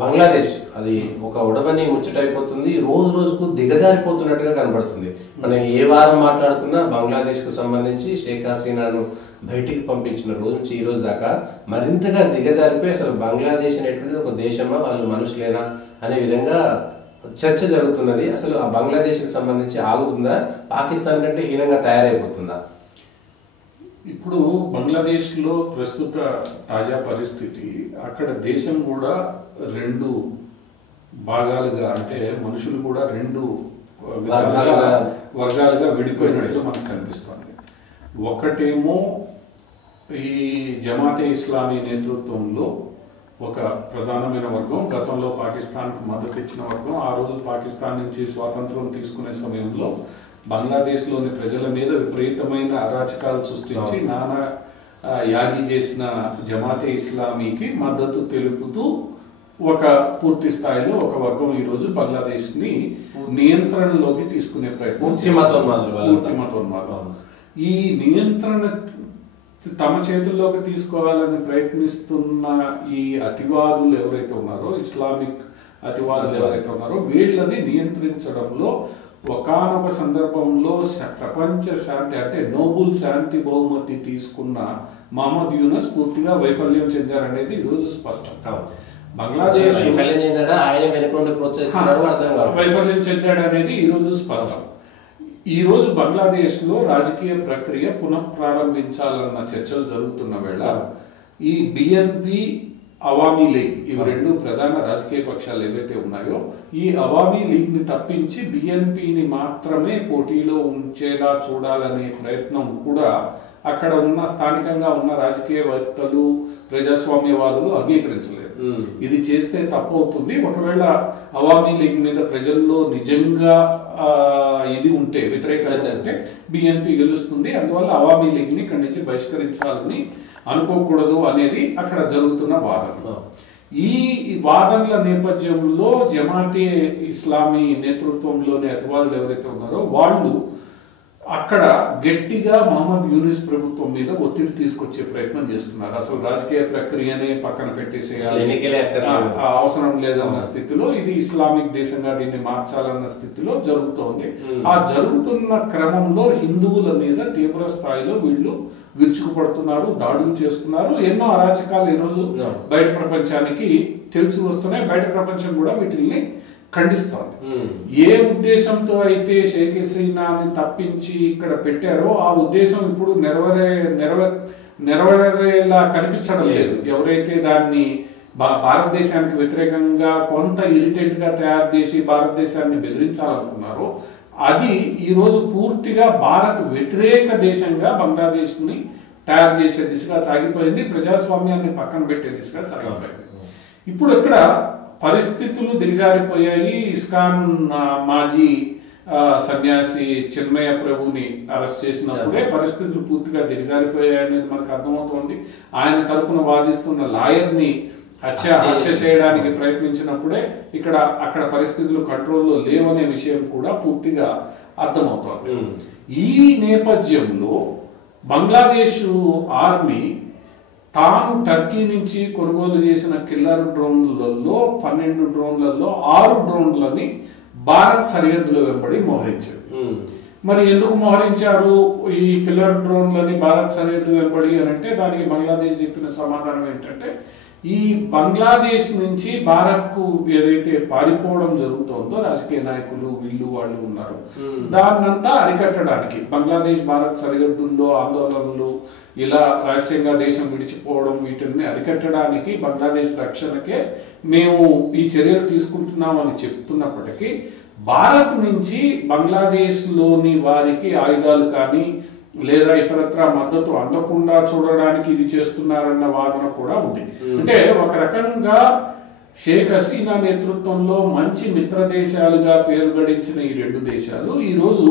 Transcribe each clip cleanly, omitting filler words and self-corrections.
బంగ్లాదేశ్ అది ఒక ఉడవని ముచ్చటైపోతుంది, రోజు రోజుకు దిగజారిపోతున్నట్టుగా కనబడుతుంది. మనం ఏ వారం మాట్లాడుకున్నా బంగ్లాదేశ్ కు సంబంధించి షేక్ హసీనాను బయటికి పంపించిన రోజు నుంచి ఈ రోజు దాకా మరింతగా దిగజారిపోయి అసలు బంగ్లాదేశ్ అనేటువంటిది ఒక దేశమా, వాళ్ళు మనుషులేనా అనే విధంగా చర్చ జరుగుతున్నది. అసలు ఆ బంగ్లాదేశ్ కి సంబంధించి ఆగుతుందా, పాకిస్తాన్ కంటే హీనంగా తయారైపోతుందా? ఇప్పుడు బంగ్లాదేశ్లో ప్రస్తుత తాజా పరిస్థితి, అక్కడ దేశం కూడా రెండు భాగాలుగా, అంటే మనుషులు కూడా రెండు వర్గాలుగా విడిపోయినట్లు మనకు కనిపిస్తుంది. ఒకటేమో ఈ జమాతే ఇస్లామీ నేతృత్వంలో ఒక ప్రధానమైన వర్గం, గతంలో పాకిస్తాన్కు మద్దతు ఇచ్చిన వర్గం. ఆ రోజు పాకిస్తాన్ నుంచి స్వాతంత్రం తీసుకునే సమయంలో బంగ్లాదేశ్లోని ప్రజల మీద విపరీతమైన అరాచకాలు సృష్టించి నానా యాగి చేసిన జమాతే ఇస్లామీకి మద్దతు తెలుపుతూ ఒక పూర్తి స్థాయిలో ఒక వర్గం ఈరోజు బంగ్లాదేశ్ని నియంత్రణలోకి తీసుకునే ప్రయత్నం, పూర్తి మతోన్మాదం. ఈ నియంత్రణ తమ చేతుల్లోకి తీసుకోవాలని ప్రయత్నిస్తున్న ఈ అతివాదులు ఎవరైతే ఉన్నారో, ఇస్లామిక్ అతివాదులు ఎవరైతే ఉన్నారో, వీళ్ళని నియంత్రించడంలో ఒకానొక సందర్భంలో ప్రపంచ శాంతి అంటే నోబుల్ శాంతి బహుమతి తీసుకున్న మహమ్మద్ యూనస్ పూర్తిగా వైఫల్యం చెందారనేది ఈరోజు స్పష్టం. బంగ్లాదేశ్ వైఫల్యం చెందాడనేది ఈరోజు స్పష్టం. ఈరోజు బంగ్లాదేశ్లో రాజకీయ ప్రక్రియ పునఃప్రారంభించాలన్న చర్చలు జరుగుతున్న వేళ ఈ బిఎన్పి, అవామీ లీగ్, ఇవి రెండు ప్రధాన రాజకీయ పక్షాలు ఏవైతే ఉన్నాయో, ఈ అవామీ లీగ్ ని తప్పించి బిఎన్పిని మాత్రమే పోటీలో ఉంచేలా చూడాలనే ప్రయత్నం కూడా అక్కడ ఉన్న స్థానికంగా ఉన్న రాజకీయవేత్తలు, ప్రజాస్వామ్యవాదులు అంగీకరించలేదు. ఇది చేస్తే తప్పు అవుతుంది. ఒకవేళ అవామీ లీగ్ మీద ప్రజల్లో నిజంగా ఇది ఉంటే, వ్యతిరేకత ఉంటే బిఎన్పి గెలుస్తుంది. అందువల్ల అవామీ లీగ్ ని ఇక్కడి నుంచి బహిష్కరించాలని అనుకోకూడదు అనేది అక్కడ జరుగుతున్న వాదన. ఈ వాదనల నేపథ్యంలో జమాతే ఇస్లామీ నేతృత్వంలోని అతివాదులు ఎవరైతే ఉన్నారో వాళ్ళు అక్కడ గట్టిగా మహమ్మద్ యూనిస్ ప్రభుత్వం మీద ఒత్తిడి తీసుకొచ్చే ప్రయత్నం చేస్తున్నారు. అసలు రాజకీయ ప్రక్రియనే పక్కన పెట్టేసేయాలి, అవసరం లేదన్న స్థితిలో, ఇది ఇస్లామిక్ దేశంగా దీన్ని మార్చాలన్న స్థితిలో జరుగుతోంది. ఆ జరుగుతున్న క్రమంలో హిందువుల మీద తీవ్ర స్థాయిలో వీళ్ళు విరుచుకుపడుతున్నారు, దాడులు చేస్తున్నారు. ఎన్నో అరాచకాలు ఈరోజు బయట ప్రపంచానికి తెలిసి వస్తున్నాయి. బయట ప్రపంచం కూడా వీటిల్ని ఖండిస్తోంది. ఏ ఉద్దేశంతో అయితే షేక్ హసీనాని తప్పించి ఇక్కడ పెట్టారో ఆ ఉద్దేశం ఇప్పుడు నెరవేరేలా కనిపించడం లేదు. ఎవరైతే దాన్ని భారతదేశానికి వ్యతిరేకంగా కొంత ఇరిటెంట్ గా తయారు చేసి భారతదేశాన్ని బెదిరించాలనుకున్నారో అది ఈరోజు పూర్తిగా భారత్ వ్యతిరేక దేశంగా బంగ్లాదేశ్ ని తయారు చేసే దిశగా సాగిపోయింది. ప్రజాస్వామ్యాన్ని పక్కన పెట్టే దిశగా సాగిపోయింది. ఇప్పుడు ఇక్కడ పరిస్థితులు దిగజారిపోయాయి. ఇస్కాన్ మాజీ సన్యాసి చిన్మయ ప్రభుని అరెస్ట్ చేసినప్పుడే పరిస్థితులు పూర్తిగా దిగజారిపోయాయి అనేది మనకు అర్థమవుతోంది. ఆయన తరపున వాదిస్తున్న లాయర్ని హత్య చేయడానికి ప్రయత్నించినప్పుడే అక్కడ పరిస్థితులు కంట్రోల్లో లేవనే విషయం కూడా పూర్తిగా అర్థమవుతోంది. ఈ నేపథ్యంలో బంగ్లాదేశ్ ఆర్మీ తాను టర్కీ నుంచి కొనుగోలు చేసిన కిల్లర్ డ్రోన్లలో 12 డ్రోన్లలో 6 డ్రోన్లని భారత్ సరిహద్దుల వెంబడి మోహరించారు. మరి ఎందుకు మోహరించారు ఈ కిల్లర్ డ్రోన్లని భారత్ సరిహద్దు వెంబడి అని అంటే దానికి బంగ్లాదేశ్ చెప్పిన సమాధానం ఏంటంటే, ఈ బంగ్లాదేశ్ నుంచి భారత్ కు ఏదైతే పారిపోవడం జరుగుతుందో రాజకీయ నాయకులు వీళ్ళు వాళ్ళు ఉన్నారు, దాన్నంతా అరికట్టడానికి బంగ్లాదేశ్ భారత్ సరిహద్దుల్లో ఆందోళనలు, ఇలా రహస్యంగా దేశం విడిచిపోవడం, వీటిని అరికట్టడానికి బంగ్లాదేశ్ రక్షణకే మేము ఈ చర్యలు తీసుకుంటున్నామని చెప్తున్నప్పటికీ భారత్ నుంచి బంగ్లాదేశ్ లోని వారికి ఆయుధాలు కానీ లేదా ఇతరత్ర మద్దతు అందకుండా చూడడానికి ఇది చేస్తున్నారన్న వాదన కూడా ఉంది. అంటే ఒక రకంగా షేక్ హసీనా నేతృత్వంలో మంచి మిత్ర దేశాలుగా పేరు గడించిన ఈ రెండు దేశాలు ఈ రోజు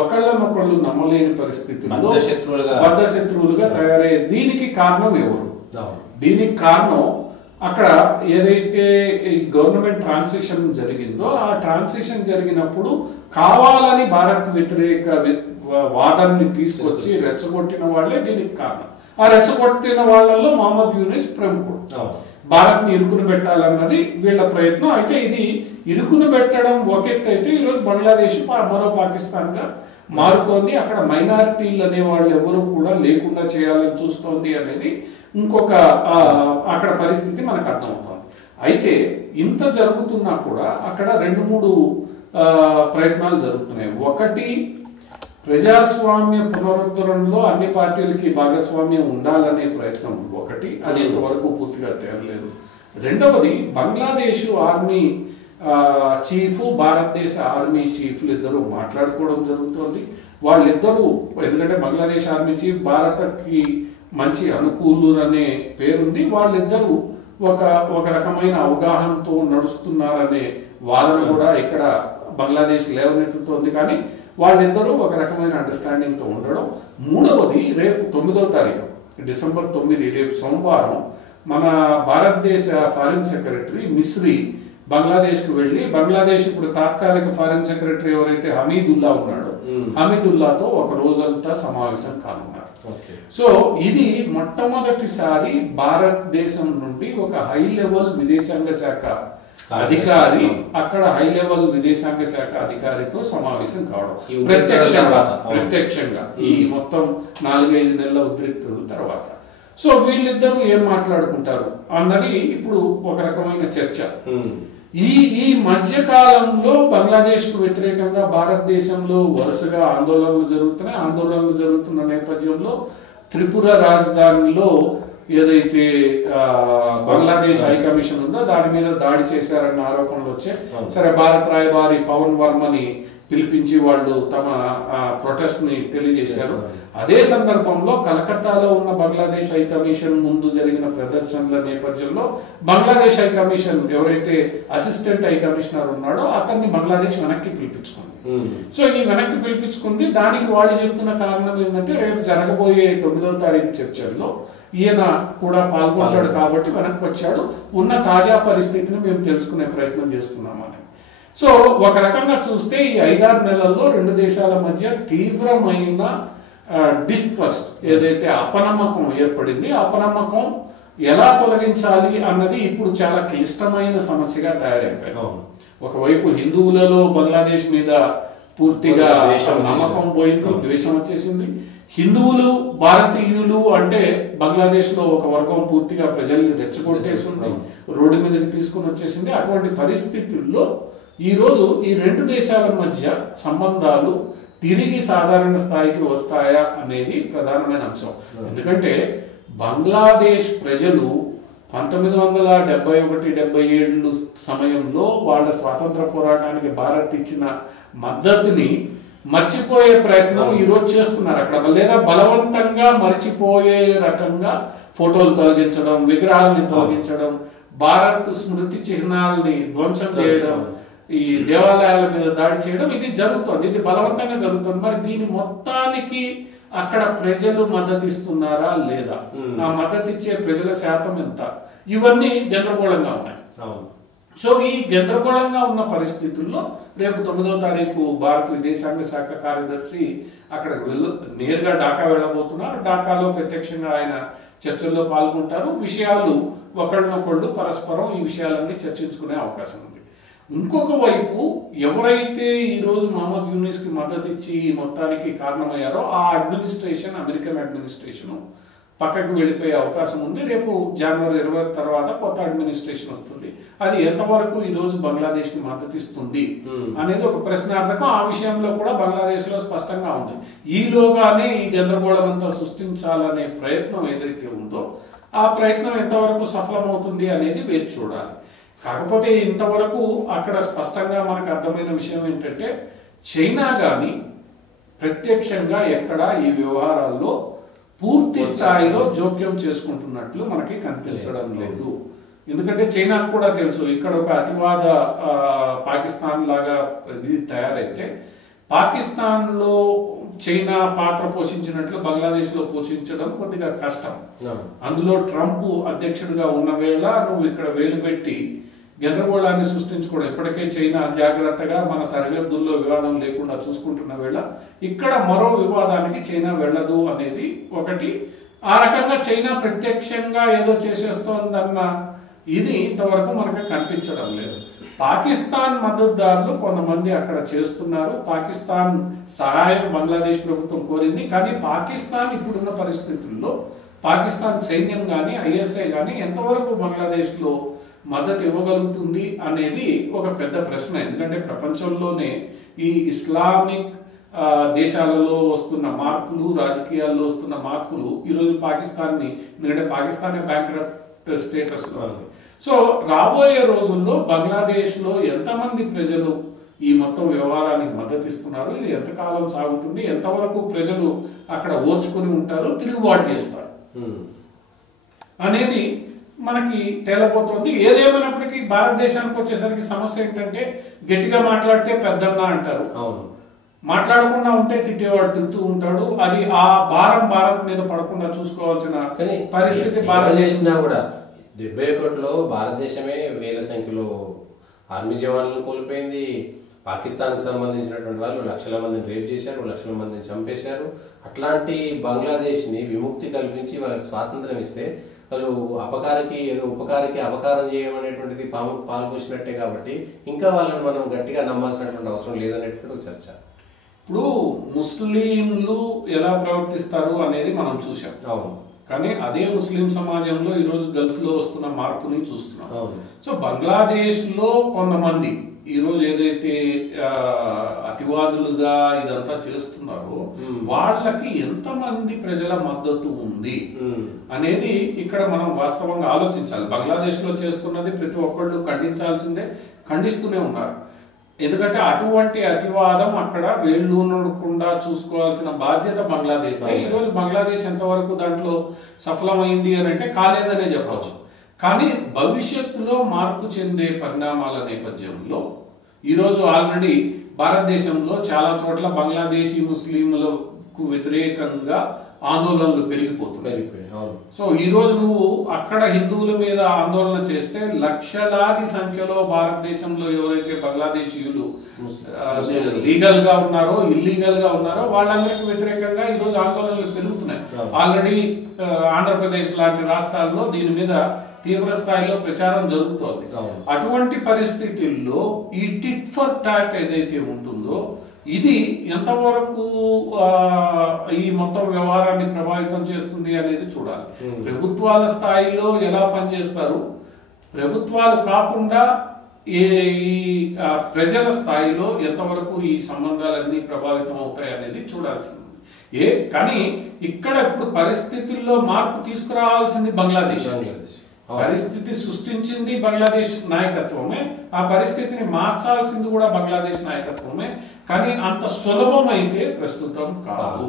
ఒకళ్ళనొకళ్ళు నమ్మలేని పరిస్థితుల్లో బద్ధ శత్రువులుగా తయారయ్యే. దీనికి కారణం ఎవరు? దీనికి కారణం అక్కడ ఏదైతే గవర్నమెంట్ ట్రాన్సిషన్ జరిగిందో ఆ ట్రాన్సిషన్ జరిగినప్పుడు కావాలని భారత్ వ్యతిరేక వాదాన్ని తీసుకొచ్చి రెచ్చగొట్టిన వాళ్లే దీనికి కారణం. ఆ రెచ్చగొట్టిన వాళ్ళల్లో మహమ్మద్ యూనిస్ ప్రముఖుడు. భారత్ని ఇరుకుని పెట్టాలన్నది వీళ్ళ ప్రయత్నం. అయితే ఇది ఇరుకుని పెట్టడం ఒక ఎత్తు అయితే ఈరోజు బంగ్లాదేశ్ మరో పాకిస్తాన్గా మారుతోంది. అక్కడ మైనారిటీలు అనే వాళ్ళు ఎవరు కూడా లేకుండా చేయాలని చూస్తోంది అనేది ఇంకొక అక్కడ పరిస్థితి మనకు అర్థమవుతోంది. అయితే ఇంత జరుగుతున్నా కూడా అక్కడ 2-3 ప్రయత్నాలు జరుగుతున్నాయి. ఒకటి, ప్రజాస్వామ్య పునరుద్ధరణలో అన్ని పార్టీలకి భాగస్వామ్యం ఉండాలనే ప్రయత్నం ఒకటి, అది ఇంతవరకు పూర్తిగా తేరలేదు. రెండవది, బంగ్లాదేశ్ ఆర్మీ చీఫ్, భారతదేశ ఆర్మీ చీఫ్లు ఇద్దరు మాట్లాడుకోవడం జరుగుతోంది. వాళ్ళిద్దరూ, ఎందుకంటే బంగ్లాదేశ్ ఆర్మీ చీఫ్ భారత్కి మంచి అనుకూలు అనే పేరుంది, వాళ్ళిద్దరూ ఒక రకమైన అవగాహనతో నడుస్తున్నారనే వాదన కూడా ఇక్కడ బంగ్లాదేశ్ లేవనెత్తుతోంది. కానీ వాళ్ళిద్దరూ ఒక రకమైన అండర్స్టాండింగ్తో ఉండడం. మూడవది, రేపు 9వ తారీఖు డిసెంబర్ 9, రేపు సోమవారం, మన భారతదేశ ఫారిన్ సెక్రటరీ మిస్రీ బంగ్లాదేశ్కి వెళ్ళి, బంగ్లాదేశ్ ఇప్పుడు తాత్కాలిక ఫారిన్ సెక్రటరీ ఎవరైతే హమీదుల్లా ఉన్నాడో, హమీదుల్లాతో ఒక రోజంతా సమావేశం కానున్నారు. సో ఇది మొట్టమొదటిసారి భారతదేశం నుండి ఒక హై లెవెల్ విదేశాంగ శాఖ అధికారి అక్కడ హై లెవెల్ విదేశాంగ శాఖ అధికారితో సమావేశం కావడం ప్రత్యక్షంగా ఈ మొత్తం 4-5 నెలల ఉద్రిక్తతల తర్వాత. సో వీళ్ళిద్దరూ ఏం మాట్లాడుకుంటారు అన్నది ఇప్పుడు ఒక రకమైన చర్చ. ఈ మధ్య కాలంలో బంగ్లాదేశ్ కు వ్యతిరేకంగా భారతదేశంలో వరుసగా ఆందోళనలు జరుగుతున్న నేపథ్యంలో త్రిపుర రాజధానిలో ఏదైతే బంగ్లాదేశ్ హై కమిషన్ ఉందో దాని మీద దాడి చేశారన్న ఆరోపణలు వచ్చాయి. సరే, భారత రాయబారి పవన్ వర్మని పిలిపించి వాళ్ళు తమ ప్రొటెస్ట్ ని తెలియజేశారు. అదే సందర్భంలో కలకత్తాలో ఉన్న బంగ్లాదేశ్ హై కమిషన్ ముందు జరిగిన ప్రదర్శనల నేపథ్యంలో బంగ్లాదేశ్ హై కమిషన్ ఎవరైతే అసిస్టెంట్ హై కమిషనర్ ఉన్నాడో అతన్ని బంగ్లాదేశ్ వెనక్కి పిలిపించుకుంది. సో ఈ వెనక్కి పిలిపించుకుంది, దానికి వాళ్ళు చెప్తున్న కారణం ఏంటంటే రేపు జరగబోయే 9వ తారీఖు చర్చల్లో ఈయన కూడా పాల్గొంటాడు కాబట్టి వెనక్కి వచ్చాడు, ఉన్న తాజా పరిస్థితిని మేము తెలుసుకునే ప్రయత్నం చేస్తున్నామని. సో ఒక రకంగా చూస్తే ఈ 5-6 నెలల్లో 2 దేశాల మధ్య తీవ్రమైన డిస్ట్రస్ట్, ఏదైతే అపనమ్మకం ఏర్పడింది, అపనమ్మకం ఎలా తొలగించాలి అన్నది ఇప్పుడు చాలా క్లిష్టమైన సమస్యగా తయారైపోయింది. ఒకవైపు హిందువులలో బంగ్లాదేశ్ మీద పూర్తిగా నమ్మకం పోయింది, ద్వేషం వచ్చేసింది. హిందువులు, భారతీయులు అంటే బంగ్లాదేశ్ లో ఒక వర్గం పూర్తిగా ప్రజల్ని రెచ్చగొట్టేసింది, రోడ్డు మీదకి తీసుకుని వచ్చేసింది. అటువంటి పరిస్థితుల్లో ఈరోజు ఈ 2 దేశాల మధ్య సంబంధాలు తిరిగి సాధారణ స్థాయికి వస్తాయా అనేది ప్రధానమైన అంశం. ఎందుకంటే బంగ్లాదేశ్ ప్రజలు 1971-77 సమయంలో వాళ్ళ స్వాతంత్ర పోరాటానికి భారత్ ఇచ్చిన మద్దతుని మర్చిపోయే ప్రయత్నం ఈరోజు చేస్తున్నారు అక్కడ, లేదా బలవంతంగా మర్చిపోయే రకంగా ఫోటోలు తొలగించడం, విగ్రహాలని తొలగించడం, భారత్ స్మృతి చిహ్నాలని ధ్వంసం చేయడం, ఈ దేవాలయాల మీద దాడి చేయడం, ఇది జరుగుతుంది, ఇది బలవంతంగా జరుగుతుంది. మరి దీని మొత్తానికి అక్కడ ప్రజలు మద్దతు ఇస్తున్నారా లేదా, ఆ మద్దతు ఇచ్చే ప్రజల శాతం ఎంత, ఇవన్నీ గందరగోళంగా ఉన్నాయి. సో ఈ గందరగోళంగా ఉన్న పరిస్థితుల్లో రేపు 9వ తారీఖు భారత విదేశాంగ శాఖ కార్యదర్శి అక్కడికి నేరుగా ఢాకా వెళ్ళబోతున్నారు. ఢాకాలో ప్రత్యక్షంగా ఆయన చర్చల్లో పాల్గొంటారు. విషయాలు ఒకళ్ళనొకళ్ళు పరస్పరం ఈ విషయాలన్నీ చర్చించుకునే అవకాశం ఉంది. ఇంకొక వైపు ఎవరైతే ఈరోజు మహమ్మద్ యూనిస్కి మద్దతు ఇచ్చి మొత్తానికి కారణమయ్యారో ఆ అడ్మినిస్ట్రేషన్, అమెరికన్ అడ్మినిస్ట్రేషన్ పక్కకి వెళ్ళిపోయే అవకాశం ఉంది. రేపు జనవరి 20 తర్వాత కొత్త అడ్మినిస్ట్రేషన్ వస్తుంది. అది ఎంతవరకు ఈరోజు బంగ్లాదేశ్కి మద్దతు ఇస్తుంది అనేది ఒక ప్రశ్నార్థకం. ఆ విషయంలో కూడా బంగ్లాదేశ్లో స్పష్టంగా ఉంది. ఈలోగానే ఈ గందరగోళం అంతా సృష్టించాలనే ప్రయత్నం ఏదైతే ఉందో ఆ ప్రయత్నం ఎంతవరకు సఫలమవుతుంది అనేది వేచి చూడాలి. కాకపోతే ఇంతవరకు అక్కడ స్పష్టంగా మనకు అర్థమైన విషయం ఏంటంటే చైనా కానీ ప్రత్యక్షంగా ఎక్కడ ఈ వ్యవహారాల్లో పూర్తి స్థాయిలో జోక్యం చేసుకుంటున్నట్లు మనకి కనిపించడం లేదు. ఎందుకంటే చైనాకు కూడా తెలుసు ఇక్కడ ఒక అతివాద పాకిస్తాన్ లాగా ఇది తయారైతే పాకిస్తాన్లో చైనా పాత్ర పోషించినట్లు బంగ్లాదేశ్లో పోషించడం కొద్దిగా కష్టం. అందులో ట్రంప్ అధ్యక్షుడిగా ఉన్న వేళ నువ్వు ఇక్కడ వేలు పెట్టి గందరగోళాన్ని సృష్టించుకోవడం, ఇప్పటికే చైనా జాగ్రత్తగా మన సరిహద్దుల్లో వివాదం లేకుండా చూసుకుంటున్న వేళ ఇక్కడ మరో వివాదానికి చైనా వెళ్ళదు అనేది ఒకటి. ఆ రకంగా చైనా ప్రత్యక్షంగా ఏదో చేసేస్తోందన్న ఇది ఇంతవరకు మనకు కనిపించడం లేదు. పాకిస్తాన్ మద్దతుదారులు కొంతమంది అక్కడ చేస్తున్నారు. పాకిస్తాన్ సహాయం బంగ్లాదేశ్ ప్రభుత్వం కోరింది. కానీ పాకిస్తాన్ ఇప్పుడున్న పరిస్థితుల్లో పాకిస్తాన్ సైన్యం కానీ ఐఎస్ఐ కానీ ఎంతవరకు బంగ్లాదేశ్లో మద్దతు ఇవ్వగలుగుతుంది అనేది ఒక పెద్ద ప్రశ్న. ఎందుకంటే ప్రపంచంలోనే ఈ ఇస్లామిక్ దేశాలలో వస్తున్న మార్పులు, రాజకీయాల్లో వస్తున్న మార్పులు ఈరోజు పాకిస్తాన్ని, ఎందుకంటే పాకిస్తాన్ బ్యాంక్రప్ట్ స్టేటస్లో ఉంది. సో రాబోయే రోజుల్లో బంగ్లాదేశ్లో ఎంతమంది ప్రజలు ఈ మొత్తం వ్యవహారానికి మద్దతు ఇస్తున్నారు, ఇది ఎంతకాలం సాగుతుంది, ఎంతవరకు ప్రజలు అక్కడ ఓర్చుకుని ఉంటారు, తిరుగుబాటు చేస్తారు అనేది మనకి తేలబోతోంది. ఏదేమైనప్పటికీ భారతదేశానికి వచ్చేసరికి సమస్య ఏంటంటే గట్టిగా మాట్లాడితే పెద్దన్న అంటారు, మాట్లాడకుండా ఉంటే తిట్టేవాడు తిడుతూ ఉంటాడు. అది ఆ భారం భారత్ మీద పడకుండా చూసుకోవాల్సిన పరిస్థితి భారతదేశం కూడా. 71లో భారతదేశమే వేల సంఖ్యలో ఆర్మీ జవాన్లను కోల్పోయింది. పాకిస్తాన్కి సంబంధించినటువంటి వాళ్ళు లక్షల మందిని రేప్ చేశారు, లక్షల మందిని చంపేశారు. అట్లాంటి బంగ్లాదేశ్ని విముక్తి కల్పించి వాళ్ళకి స్వాతంత్రం ఇస్తే వాళ్ళు ఉపకారికి అపకారం చేయమనేటువంటిది పాల్పోసినట్టే. కాబట్టి ఇంకా వాళ్ళని మనం గట్టిగా నమ్మాల్సినటువంటి అవసరం లేదనేటువంటి ఒక చర్చ. ఇప్పుడు ముస్లింలు ఎలా ప్రవర్తిస్తారు అనేది మనం చూసాం. అవును. కానీ అదే ముస్లిం సమాజంలో ఈరోజు గల్ఫ్లో వస్తున్న మార్పుని చూస్తున్నాం. సో బంగ్లాదేశ్లో కొంతమంది ఈరోజు ఏదైతే అతివాదులుగా ఇదంతా చేస్తున్నారో వాళ్ళకి ఎంతమంది ప్రజల మద్దతు ఉంది అనేది ఇక్కడ మనం వాస్తవంగా ఆలోచించాలి. బంగ్లాదేశ్లో చేస్తున్నది ప్రతి ఒక్కళ్ళు ఖండించాల్సిందే, ఖండిస్తూనే ఉన్నారు. ఎందుకంటే అటువంటి అతివాదం అక్కడ వేళ్ళూనకుండా చూసుకోవాల్సిన బాధ్యత బంగ్లాదేశ్. ఈరోజు బంగ్లాదేశ్ ఎంతవరకు దాంట్లో సఫలమైంది అని అంటే కాలేదనే చెప్పవచ్చు. కానీ భవిష్యత్తులో మార్పు చెందే పరిణామాల నేపథ్యంలో ఈరోజు ఆల్రెడీ భారతదేశంలో చాలా చోట్ల బంగ్లాదేశీ ముస్లింలకు వ్యతిరేకంగా ఆందోళనలు పెరిగిపోతున్నాయి. సో ఈ రోజు నువ్వు అక్కడ హిందువుల మీద ఆందోళన చేస్తే లక్షలాది సంఖ్యలో భారతదేశంలో ఎవరైతే బంగ్లాదేశీయులు లీగల్ గా ఉన్నారో ఇల్లీగల్ గా ఉన్నారో వాళ్ళందరికీ వ్యతిరేకంగా ఈ రోజు ఆందోళనలు పెరుగుతున్నాయి. ఆల్రెడీ ఆంధ్రప్రదేశ్ లాంటి రాష్ట్రాల్లో దీని మీద తీవ్ర స్థాయిలో ప్రచారం జరుగుతోంది. అటువంటి పరిస్థితుల్లో ఈ టిట్ ఫర్ టాట్ ఏదైతే ఉంటుందో ఇది ఎంతవరకు ఈ మొత్తం వ్యవహారాన్ని ప్రభావితం చేస్తుంది అనేది చూడాలి. ప్రభుత్వాల స్థాయిలో ఎలా పనిచేస్తారు, ప్రభుత్వాలు కాకుండా ఈ ప్రజల స్థాయిలో ఎంతవరకు ఈ సంబంధాలన్నీ ప్రభావితం అవుతాయి అనేది చూడాల్సింది. కానీ ఇక్కడ ఇప్పుడు పరిస్థితుల్లో మార్పు తీసుకురావాల్సింది బంగ్లాదేశ్. పరిస్థితి సృష్టించింది బంగ్లాదేశ్ నాయకత్వమే, ఆ పరిస్థితిని మార్చాల్సింది కూడా బంగ్లాదేశ్ నాయకత్వమే. కానీ అంత సులభమైతే ప్రస్తుతం కాదు.